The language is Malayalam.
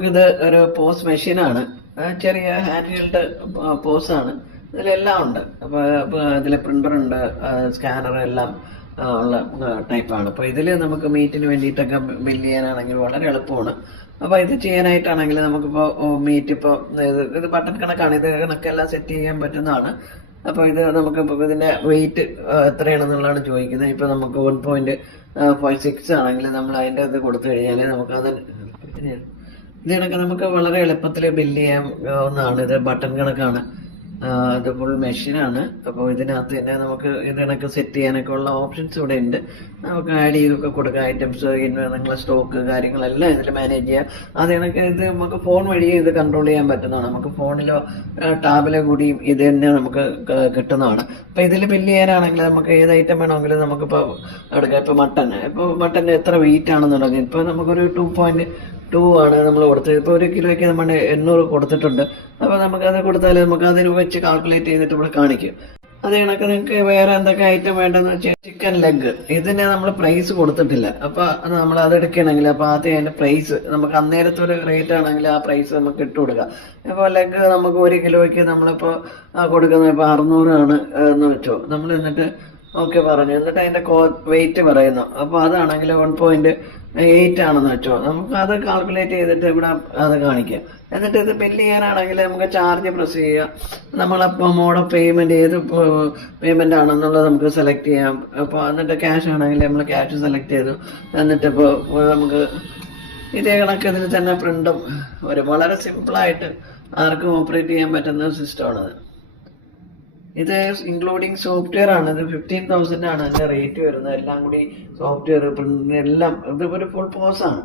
നമുക്കിത് ഒരു പോസ് മെഷീനാണ്. ചെറിയ ഹാൻഡ് ഹെൽഡ് പോസാണ്. ഇതിലെല്ലാം ഉണ്ട്. അപ്പോൾ ഇതിൽ പ്രിൻ്റർ ഉണ്ട്, സ്കാനർ എല്ലാം ഉള്ള ടൈപ്പാണ്. അപ്പോൾ ഇതിൽ നമുക്ക് മീറ്റിന് വേണ്ടിയിട്ടൊക്കെ ബില്ല് ചെയ്യാനാണെങ്കിൽ വളരെ എളുപ്പമാണ്. അപ്പോൾ ഇത് ചെയ്യാനായിട്ടാണെങ്കിൽ നമുക്കിപ്പോൾ മീറ്റ് ഇപ്പോൾ ഇത് ബട്ടൺ കണക്കാണ്. ഇത് കണക്കെല്ലാം സെറ്റ് ചെയ്യാൻ പറ്റുന്നതാണ്. അപ്പോൾ ഇത് നമുക്കിപ്പോൾ ഇതിൻ്റെ വെയിറ്റ് എത്രയാണെന്നുള്ളതാണ് ചോദിക്കുന്നത്. ഇപ്പോൾ നമുക്ക് 1.56 ആണെങ്കിൽ നമ്മൾ അതിൻ്റെ ഇത് കൊടുത്തു കഴിഞ്ഞാൽ നമുക്കത് ഇത് കണക്ക് നമുക്ക് വളരെ എളുപ്പത്തിൽ ബില്ല് ചെയ്യാവുന്നതാണ്. ഇത് ബട്ടൺ കണക്കാണ്. ഇത് ഫുൾ മെഷീനാണ്. അപ്പോൾ ഇതിനകത്ത് തന്നെ നമുക്ക് ഇത് കണക്ക് സെറ്റ് ചെയ്യാനൊക്കെ ഉള്ള ഓപ്ഷൻസ് ഇവിടെ ഉണ്ട്. നമുക്ക് ആഡ് ചെയ്തൊക്കെ കൊടുക്കുക. ഐറ്റംസ്, നിങ്ങളെ സ്റ്റോക്ക് കാര്യങ്ങളെല്ലാം ഇതിൽ മാനേജ് ചെയ്യാം. അത് കണക്ക് ഇത് നമുക്ക് ഫോൺ വഴി ഇത് കൺട്രോൾ ചെയ്യാൻ പറ്റുന്നതാണ്. നമുക്ക് ഫോണിലോ ടാബിലോ കൂടിയും ഇത് തന്നെ നമുക്ക് കിട്ടുന്നതാണ്. അപ്പോൾ ഇതിൽ ബില്ല് ചെയ്യാനാണെങ്കിൽ നമുക്ക് ഏത് ഐറ്റം വേണമെങ്കിലും നമുക്കിപ്പോൾ എടുക്കാം. ഇപ്പോൾ മട്ടൻ എത്ര വെയിറ്റ് ആണെന്നുള്ളത് ഇപ്പോൾ നമുക്കൊരു 2.2 ആണ് നമ്മൾ കൊടുത്തത്. ഇപ്പോൾ 1 കിലോയ്ക്ക് നമ്മൾ 800 കൊടുത്തിട്ടുണ്ട്. അപ്പോൾ നമുക്കത് കൊടുത്താൽ നമുക്ക് അതിന് വെച്ച് കാൽക്കുലേറ്റ് ചെയ്തിട്ട് ഇവിടെ കാണിക്കും. അത് കണക്ക് നിങ്ങൾക്ക് വേറെ എന്തൊക്കെ ഐറ്റം വേണ്ടെന്ന് വെച്ചാൽ ചിക്കൻ ലെഗ് ഇതിന് നമ്മൾ പ്രൈസ് കൊടുത്തിട്ടില്ല. അപ്പോൾ നമ്മൾ അത് എടുക്കുകയാണെങ്കിൽ അപ്പോൾ ആദ്യം അതിൻ്റെ പ്രൈസ് നമുക്ക് അന്നേരത്തെ ഒരു റേറ്റ് ആണെങ്കിൽ ആ പ്രൈസ് നമുക്ക് ഇട്ട് കൊടുക്കുക. അപ്പോൾ ലെഗ് നമുക്ക് 1 കിലോയ്ക്ക് നമ്മളിപ്പോൾ കൊടുക്കുന്നത് ഇപ്പോൾ 600 ആണ് എന്ന് വെച്ചോ. നമ്മൾ എന്നിട്ട് ഓക്കെ പറഞ്ഞു, എന്നിട്ട് അതിൻ്റെ വെയിറ്റ് പറയുന്നു. അപ്പോൾ അതാണെങ്കിൽ 1.8 ആണെന്ന് വെച്ചോ. നമുക്ക് അത് കാൽക്കുലേറ്റ് ചെയ്തിട്ട് ഇവിടെ അത് കാണിക്കാം. എന്നിട്ട് ഇത് ബില്ല് ചെയ്യാനാണെങ്കിൽ നമുക്ക് ചാർജ് പ്രസ് ചെയ്യുക. നമ്മളപ്പോൾ മോഡ് ഓഫ് പേയ്മെൻറ്റ് ഏത് പേയ്മെൻ്റ് ആണെന്നുള്ളത് നമുക്ക് സെലക്ട് ചെയ്യാം. അപ്പോൾ എന്നിട്ട് ക്യാഷ് ആണെങ്കിൽ നമ്മൾ ക്യാഷ് സെലക്ട് ചെയ്തു. എന്നിട്ട് ഇപ്പോൾ നമുക്ക് ഇതേ കണക്ക് ഇതിൽ തന്നെ പ്രിൻ്റും വളരെ സിമ്പിളായിട്ട് ആർക്കും ഓപ്പറേറ്റ് ചെയ്യാൻ പറ്റുന്ന സിസ്റ്റമാണത്. ഇത് ഇൻക്ലൂഡിങ് സോഫ്റ്റ്വെയർ ആണ്. ഇത് 15,000 ആണ് അതിൻ്റെ റേറ്റ് വരുന്നത്. എല്ലാം കൂടി സോഫ്റ്റ്വെയർ, പ്രിൻ്റ് എല്ലാം ഇത് ഒരു ഫുൾ പോസാണ്.